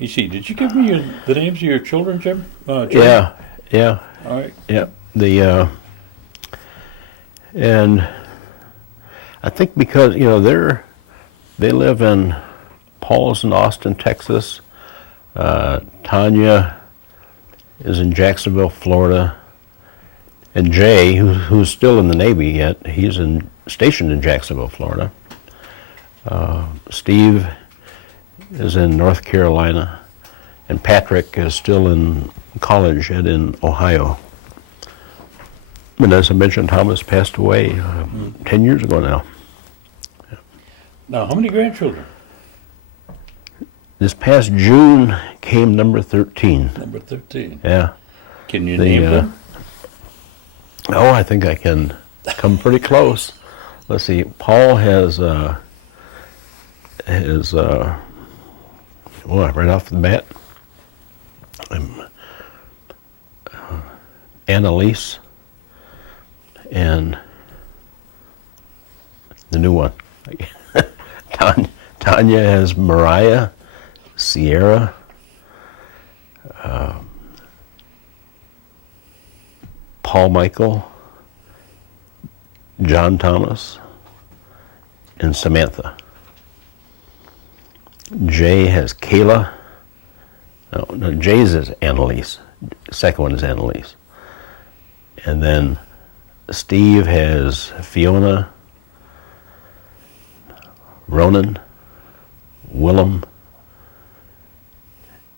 You see, did you give me the names of your children, Jim? Yeah, yeah, All right. yeah. And I think because they live in Paul's in Austin, Texas. Tanya is in Jacksonville, Florida, and Jay, who's still in the Navy yet, he's stationed in Jacksonville, Florida. Steve is in North Carolina, and Patrick is still in college in Ohio. And as I mentioned, Thomas passed away 10 years ago now. Now, how many grandchildren? This past June came number 13. Number 13. Yeah. Can you name them? Oh, I think I can come pretty close. Let's see. Paul has right off the bat, Annalise, and the new one. Tanya has Mariah, Sierra, Paul Michael, John Thomas, and Samantha. Jay has Kayla. No, Jay's is Annalise. The second one is Annalise. And then Steve has Fiona, Ronan, Willem,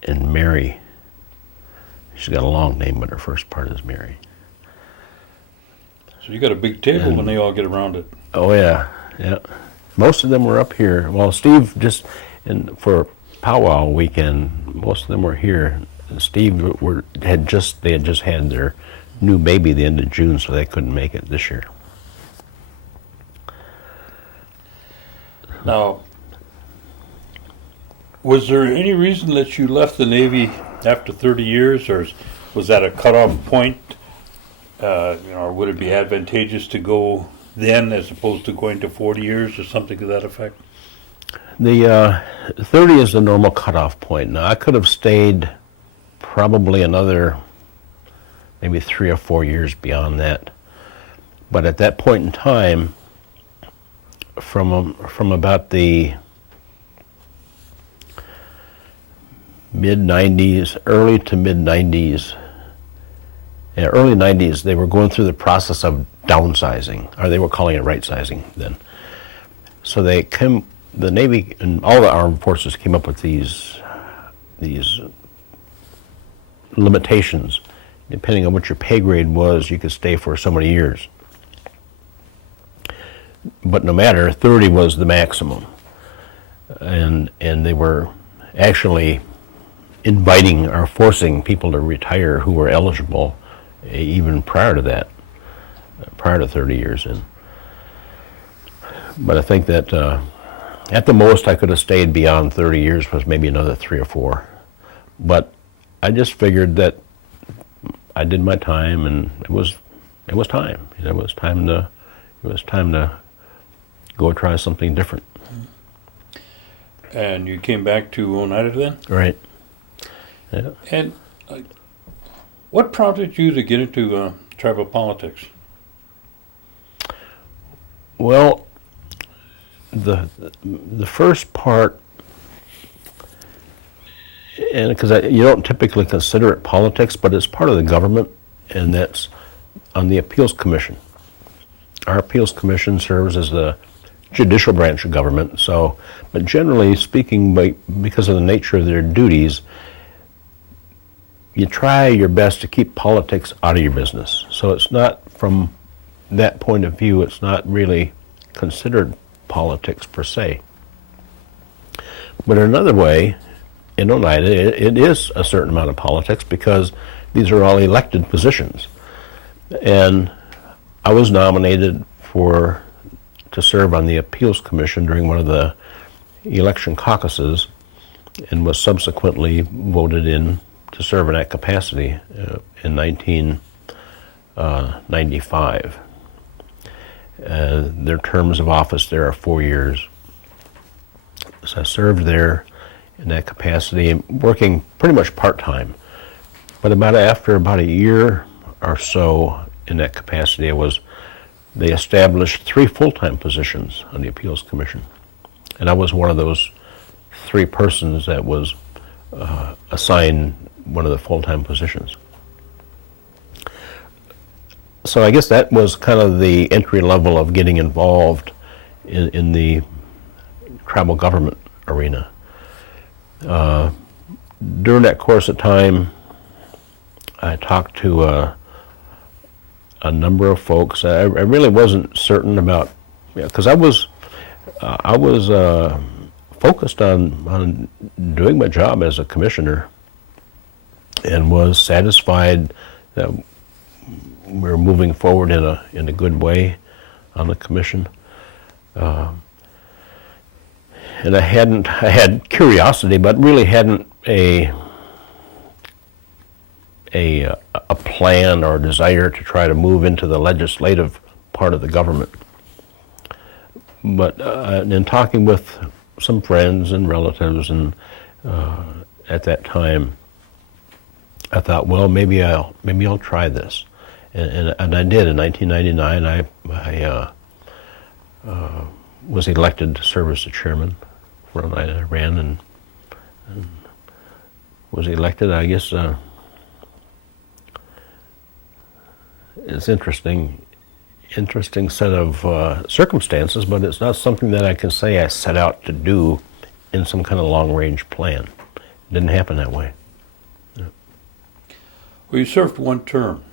and Mary. She's got a long name, but her first part is Mary. So you got a big table when they all get around it. Oh yeah, yeah. Most of them were up here. Well, Steve for powwow weekend. Most of them were here. Steve had just had their new baby the end of June, so they couldn't make it this year. Now, was there any reason that you left the Navy after 30 years, or was that a cutoff point? Or would it be advantageous to go then as opposed to going to 40 years or something to that effect? The 30 is the normal cutoff point. Now, I could have stayed probably another maybe 3 or 4 years beyond that. But at that point in time, from about the mid-90s, early to mid-90s, early 90s, they were going through the process of downsizing, or they were calling it right-sizing then. So the Navy and all the armed forces came up with these limitations. Depending on what your pay grade was, you could stay for so many years. But no matter, 30 was the maximum. And they were actually inviting or forcing people to retire who were eligible even prior to that, prior to 30 years in. But I think that at the most I could have stayed beyond 30 years, was maybe another 3 or 4. But I just figured that I did my time, and it was time. It was time to go try something different. And you came back to Oneida then? Right. Yeah. And what prompted you to get into tribal politics? Well, the first part, and because you don't typically consider it politics, but it's part of the government, and that's on the Appeals Commission. Our Appeals Commission serves as the judicial branch of government. So, but generally speaking, because of the nature of their duties, you try your best to keep politics out of your business. So it's not, from that point of view, it's not really considered politics per se. But in another way, in Oneida, it is a certain amount of politics because these are all elected positions. And I was nominated to serve on the Appeals Commission during one of the election caucuses, and was subsequently voted in to serve in that capacity in 1995. Their terms of office there are 4 years. So I served there, in that capacity, working pretty much part-time. But after about a year or so in that capacity, they established 3 full-time positions on the Appeals Commission. And I was one of those 3 persons that was assigned one of the full-time positions. So I guess that was kind of the entry level of getting involved in the tribal government arena. During that course of time, I talked to a number of folks. I really wasn't certain about, because I was focused on doing my job as a commissioner, and was satisfied that we were moving forward in a good way on the commission. And I had curiosity, but really hadn't a plan or desire to try to move into the legislative part of the government. But in talking with some friends and relatives, and at that time, I thought, well, maybe I'll try this, and I did. In 1999, I was elected to serve as the chairman for Oneida. I ran and was elected. I guess it's interesting set of circumstances, but it's not something that I can say I set out to do in some kind of long-range plan. It didn't happen that way. Yeah. Well, you served 1 term,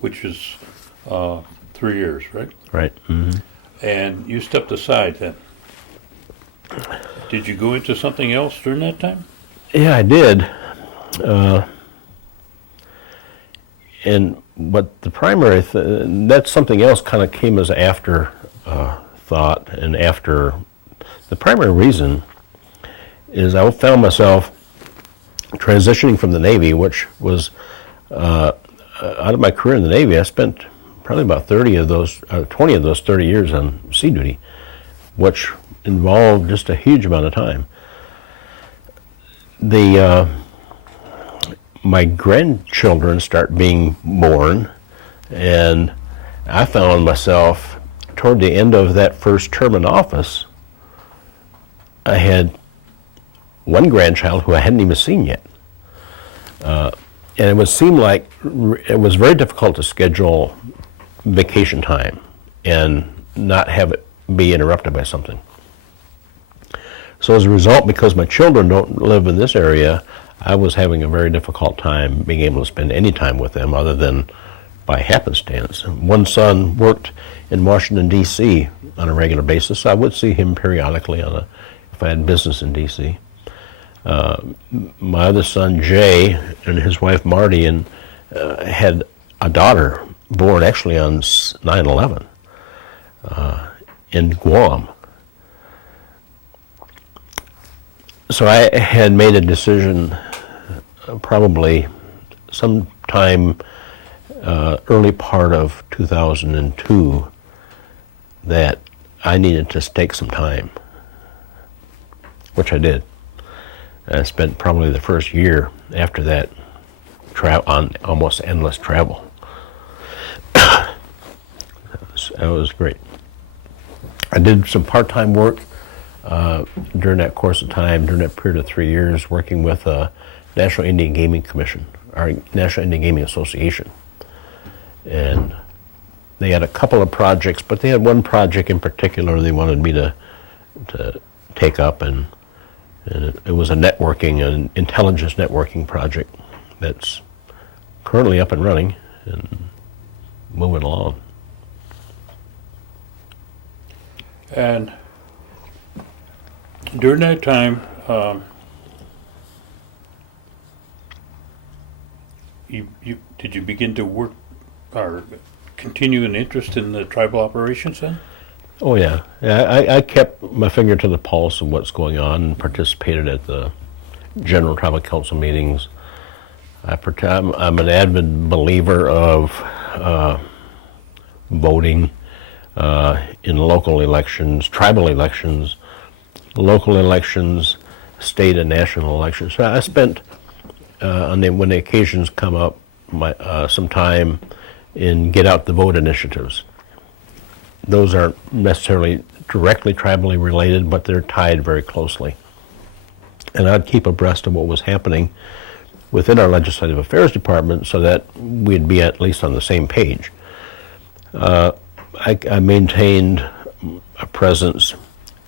which is 3 years, right? Right. Mm-hmm. And you stepped aside then. Did you go into something else during that time? Yeah, I did. But the primary, that's something else kind of came as after thought, and after, the primary reason is I found myself transitioning from the Navy, which was, out of my career in the Navy, I spent probably about 20 of those 30 years on sea duty, which involved just a huge amount of time. My grandchildren start being born, and I found myself toward the end of that first term in office, I had 1 grandchild who I hadn't even seen yet. And it would seem like it was very difficult to schedule vacation time and not have it be interrupted by something. So as a result, because my children don't live in this area, I was having a very difficult time being able to spend any time with them other than by happenstance. 1 son worked in Washington, D.C. on a regular basis, so I would see him periodically if I had business in D.C. My other son, Jay, and his wife, Marty, had a daughter born actually on 9/11 in Guam. So I had made a decision probably sometime early part of 2002 that I needed to take some time, which I did. I spent probably the first year after that on almost endless travel. That was great. I did some part-time work during that course of time, during that period of 3 years, working with the National Indian Gaming Commission, or National Indian Gaming Association. And they had a couple of projects, but they had 1 project in particular they wanted me to take up, and it was an intelligence networking project that's currently up and running and moving along. And during that time, did you begin to work or continue an interest in the tribal operations then? Oh yeah, I kept my finger to the pulse of what's going on and participated at the General Tribal Council meetings. I'm an avid believer of voting in local elections, tribal elections, local elections, state and national elections. So I spent, when the occasions come up, some time in get out the vote initiatives. Those aren't necessarily directly tribally related, but they're tied very closely. And I'd keep abreast of what was happening within our legislative affairs department so that we'd be at least on the same page. I maintained a presence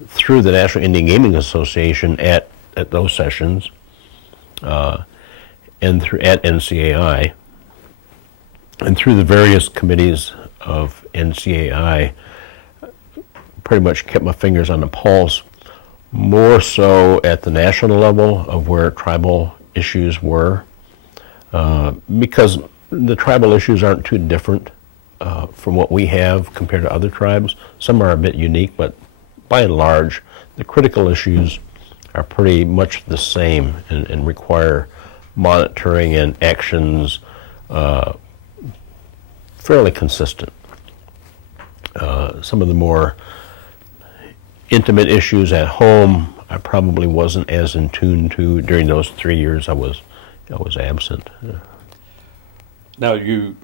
through the National Indian Gaming Association at those sessions, and at NCAI, and through the various committees of NCAI, pretty much kept my fingers on the pulse, more so at the national level of where tribal issues were, because the tribal issues aren't too different from what we have compared to other tribes. Some are a bit unique, but by and large, the critical issues are pretty much the same and require monitoring and actions fairly consistent. Some of the more intimate issues at home, I probably wasn't as in tune to during those 3 years I was absent. Now you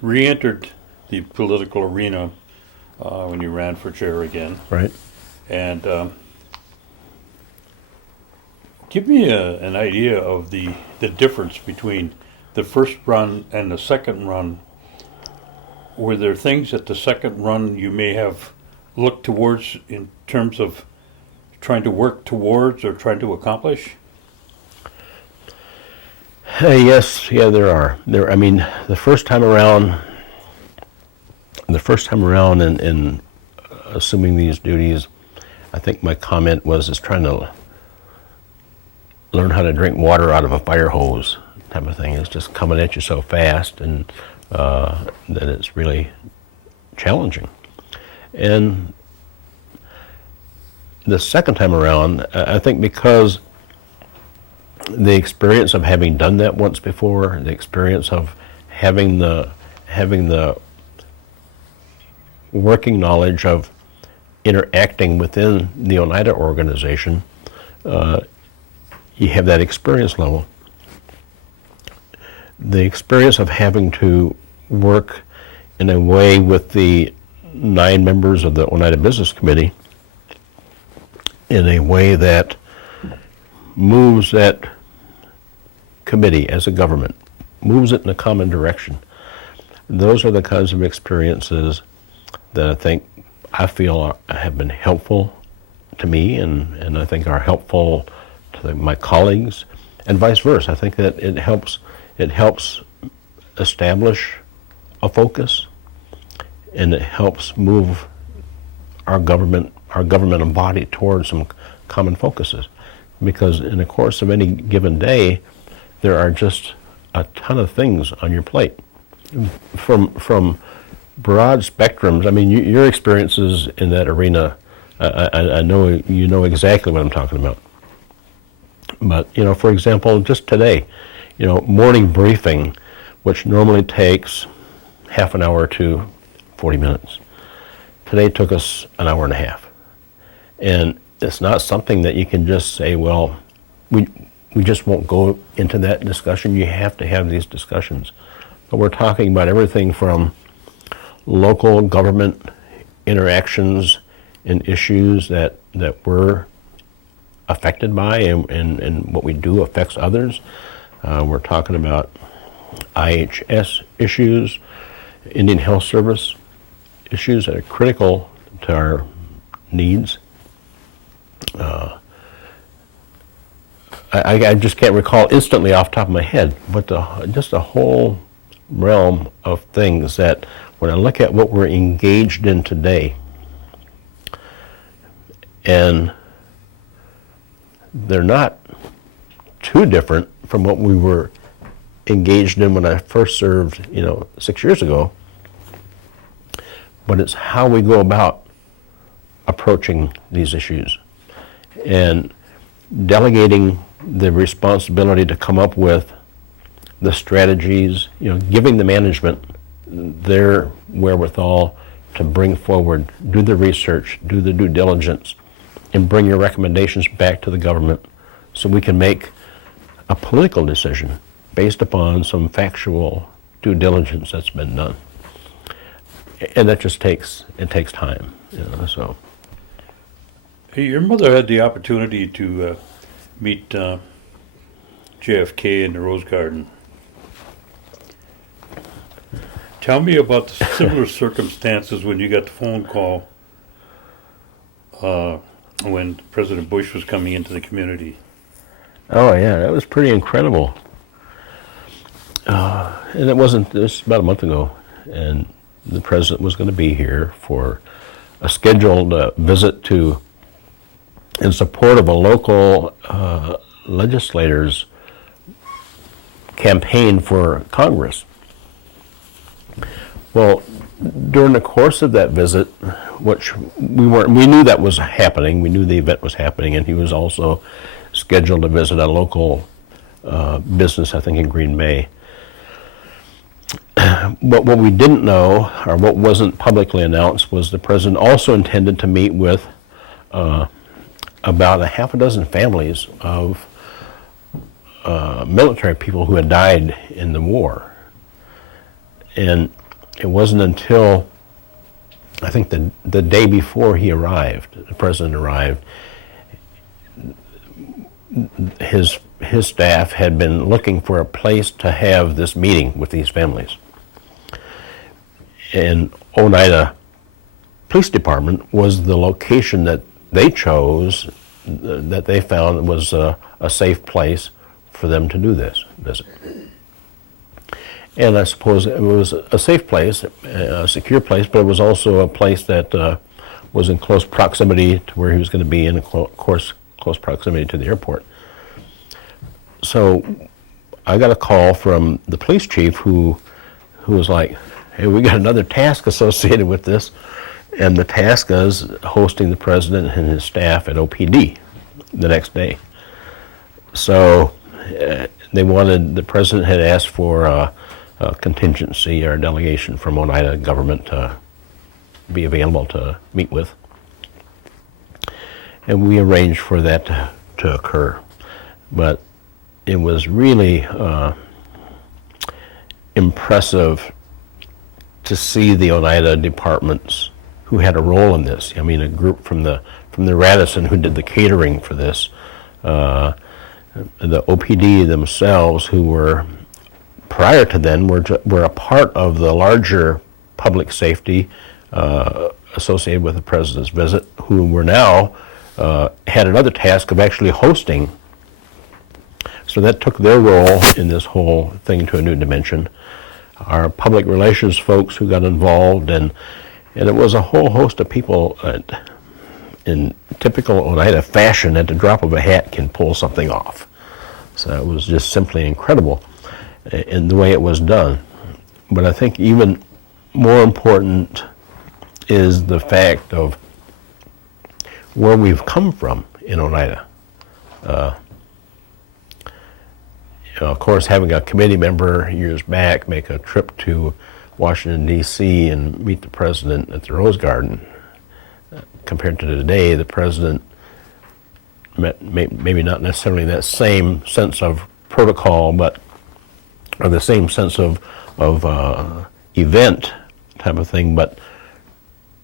re-entered the political arena when you ran for chair again. Right. And give me an idea of the difference between the first run and the second run. Were there things at the second run you may have looked towards in terms of trying to work towards or trying to accomplish? Yes, yeah, there are. I mean, the first time around in assuming these duties, I think my comment was trying to learn how to drink water out of a fire hose type of thing. It's just coming at you so fast, and that it's really challenging. And the second time around, I think because the experience of having done that once before, the experience of having the working knowledge of interacting within the Oneida organization, you have that experience level. The experience of having to work in a way with the 9 members of the Oneida Business Committee in a way that moves that committee as a government, moves it in a common direction. Those are the kinds of experiences that I feel have been helpful to me, and I think are helpful to my colleagues, and vice versa. I think that it helps establish a focus, and it helps move our governmental body towards some common focuses. Because in the course of any given day, there are just a ton of things on your plate, from broad spectrums. I mean, your experiences in that arena, I know you know exactly what I'm talking about. But, for example, just today, morning briefing, which normally takes half an hour to 40 minutes. Today took us an hour and a half. And it's not something that you can just say, well, we just won't go into that discussion. You have to have these discussions. But we're talking about everything from local government interactions and issues that we're affected by, and what we do affects others. We're talking about IHS issues, Indian Health Service issues that are critical to our needs. I just can't recall instantly off the top of my head, but just a whole realm of things that when I look at what we're engaged in today, and they're not too different from what we were engaged in when I first served, 6 years ago, but it's how we go about approaching these issues and delegating the responsibility to come up with the strategies, giving the management their wherewithal to bring forward, do the research, do the due diligence, and bring your recommendations back to the government so we can make a political decision based upon some factual due diligence that's been done. And that just takes time, so. Hey, your mother had the opportunity to meet JFK in the Rose Garden. Tell me about the similar circumstances when you got the phone call when President Bush was coming into the community. Oh yeah, that was pretty incredible. And it was about a month ago, and the president was going to be here for a scheduled visit in support of a local legislator's campaign for Congress. Well, during the course of that visit, which we knew that was happening, we knew the event was happening, and he was also scheduled to visit a local business, I think in Green Bay. But what we didn't know, or what wasn't publicly announced, was the president also intended to meet with about a half a dozen families of military people who had died in the war. And it wasn't until, I think the day before the president arrived, his staff had been looking for a place to have this meeting with these families. And Oneida Police Department was the location that they chose, that they found was a safe place for them to do this visit. And I suppose it was a safe place, a secure place, but it was also a place that was in close proximity to where he was going to be, and of course, close proximity to the airport. So I got a call from the police chief who was like, hey, we got another task associated with this, and the task is hosting the president and his staff at OPD the next day. So the president had asked for a contingency or a delegation from Oneida government to be available to meet with. And we arranged for that to occur. But it was really impressive to see the Oneida departments who had a role in this. I mean, a group from the Radisson who did the catering for this, the OPD themselves, who were prior to then were a part of the larger public safety associated with the president's visit, who were now had another task of actually hosting. So that took their role in this whole thing to a new dimension. Our public relations folks who got involved, and it was a whole host of people in typical Oneida fashion, at the drop of a hat can pull something off. So it was just simply incredible in the way it was done. But I think even more important is the fact of where we've come from in Oneida. Of course, having a committee member years back make a trip to Washington, D.C. and meet the president at the Rose Garden, compared to today, the president maybe not necessarily that same sense of protocol, or the same sense of event type of thing, but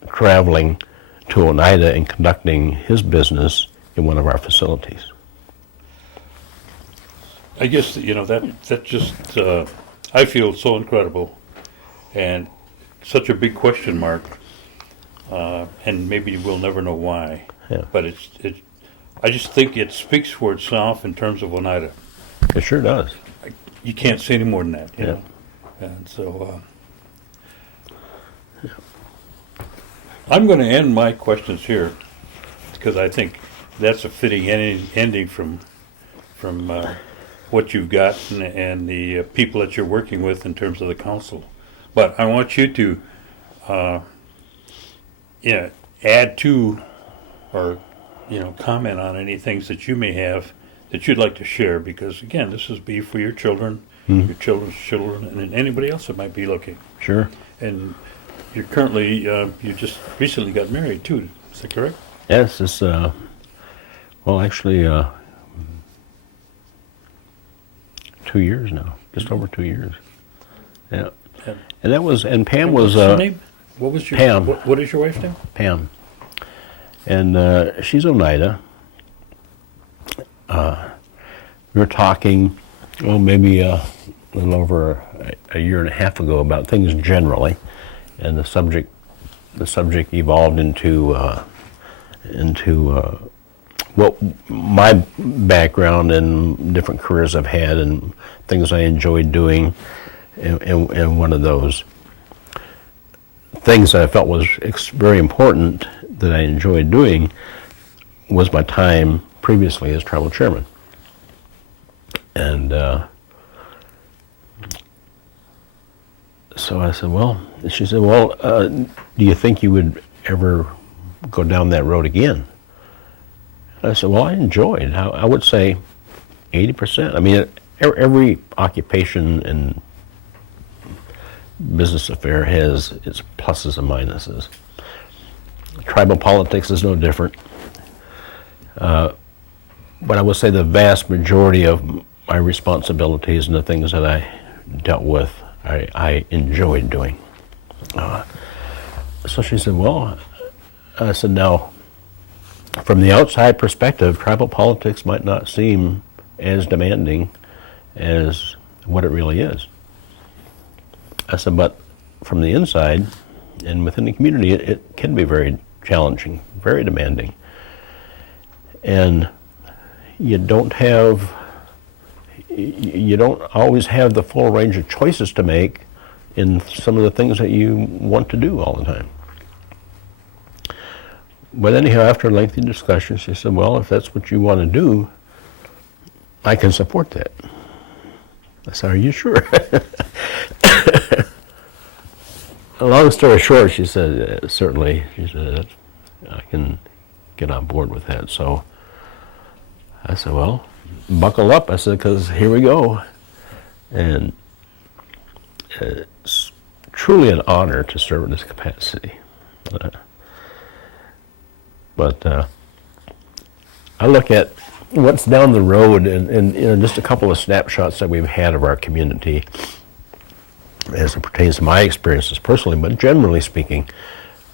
traveling to Oneida and conducting his business in one of our facilities. I guess, that just, I feel so incredible, and such a big question mark, and maybe we'll never know why. Yeah. But I just think it speaks for itself in terms of Oneida. It sure does. You can't say any more than that, you Yeah. know. And so, I'm going to end my questions here, because I think that's a fitting ending from what you've got and the people that you're working with in terms of the council. But I want you to add to, or comment on any things that you may have that you'd like to share, because again, this is be for your children, your children's children, and anybody else that might be looking. Sure. And you're currently you just recently got married too, is that correct? Yes, it's Well, actually, 2 years now, just over 2 years. Yeah. And that was, and Pam was, What's her name? What was your Pam. What is your wife's name? Pam. And she's Oneida. We were talking, well, maybe a little over a year and a half ago about things generally, and the subject evolved into what my background and different careers I've had and things I enjoyed doing, and one of those things that I felt was very important that I enjoyed doing was my time previously as tribal chairman. And so I said, well, she said, well, do you think you would ever go down that road again? And I said, well, I enjoyed. I would say 80%. I mean, every occupation and business affair has its pluses and minuses. Tribal politics is no different. But I would say the vast majority of my responsibilities and the things that I dealt with, I enjoyed doing. So she said, well, I said, now, from the outside perspective, tribal politics might not seem as demanding as what it really is. I said, but from the inside and within the community, it can be very challenging, very demanding. And you don't always have the full range of choices to make in some of the things that you want to do all the time. But anyhow, after a lengthy discussion, she said, well, if that's what you want to do, I can support that. I said, are you sure? Long story short, she said, certainly, she said, I can get on board with that. So I said, well, buckle up. I said, because here we go. And it's truly an honor to serve in this capacity. But I look at what's down the road and just a couple of snapshots that we've had of our community as it pertains to my experiences personally, but generally speaking,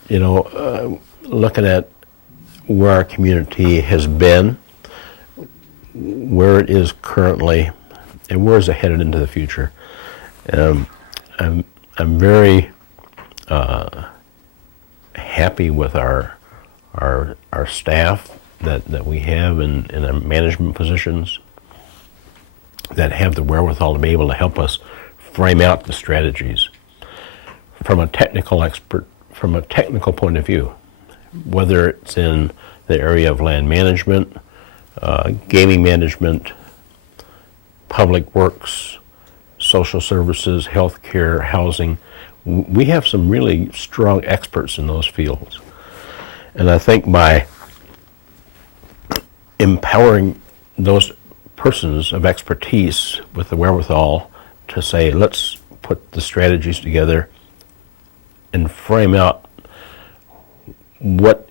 looking at where our community has been, where it is currently, and where is it headed into the future. I'm very happy with our staff that we have in our management positions that have the wherewithal to be able to help us frame out the strategies from a technical point of view, whether it's in the area of land management, gaming management, public works, social services, healthcare, housing. We have some really strong experts in those fields. And I think by empowering those persons of expertise with the wherewithal to say, let's put the strategies together and frame out what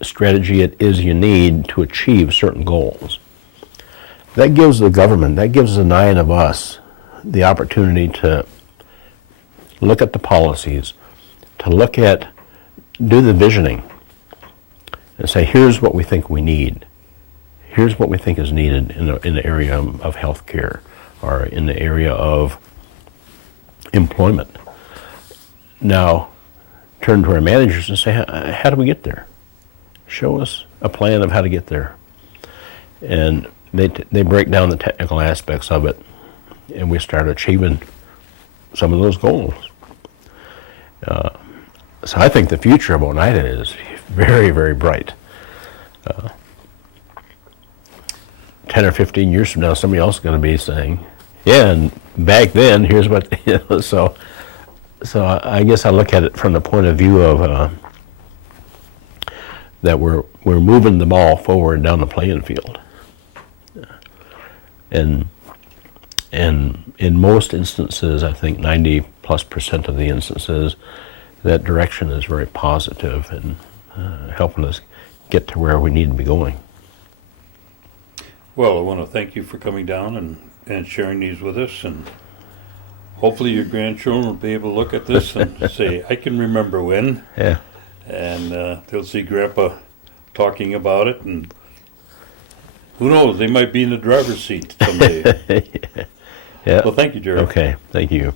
strategy it is you need to achieve certain goals. That gives the government, that gives the 9 of us the opportunity to look at the policies, to do the visioning, and say, here's what we think we need. Here's what we think is needed in the area of health care or in the area of employment. Now, turn to our managers and say, how do we get there? Show us a plan of how to get there. And they break down the technical aspects of it, and we start achieving some of those goals. So I think the future of Oneida is very, very bright. 10 or 15 years from now, somebody else is going to be saying, yeah, and back then, here's what, so I guess I look at it from the point of view of that we're moving the ball forward down the playing field. And in most instances, I think 90+% of the instances, that direction is very positive and helping us get to where we need to be going. Well, I want to thank you for coming down and sharing these with us, and hopefully your grandchildren will be able to look at this and say, I can remember when, Yeah. and they'll see Grandpa talking about it, and who knows, they might be in the driver's seat someday. Yeah. Well, thank you, Jerry. Okay. Thank you.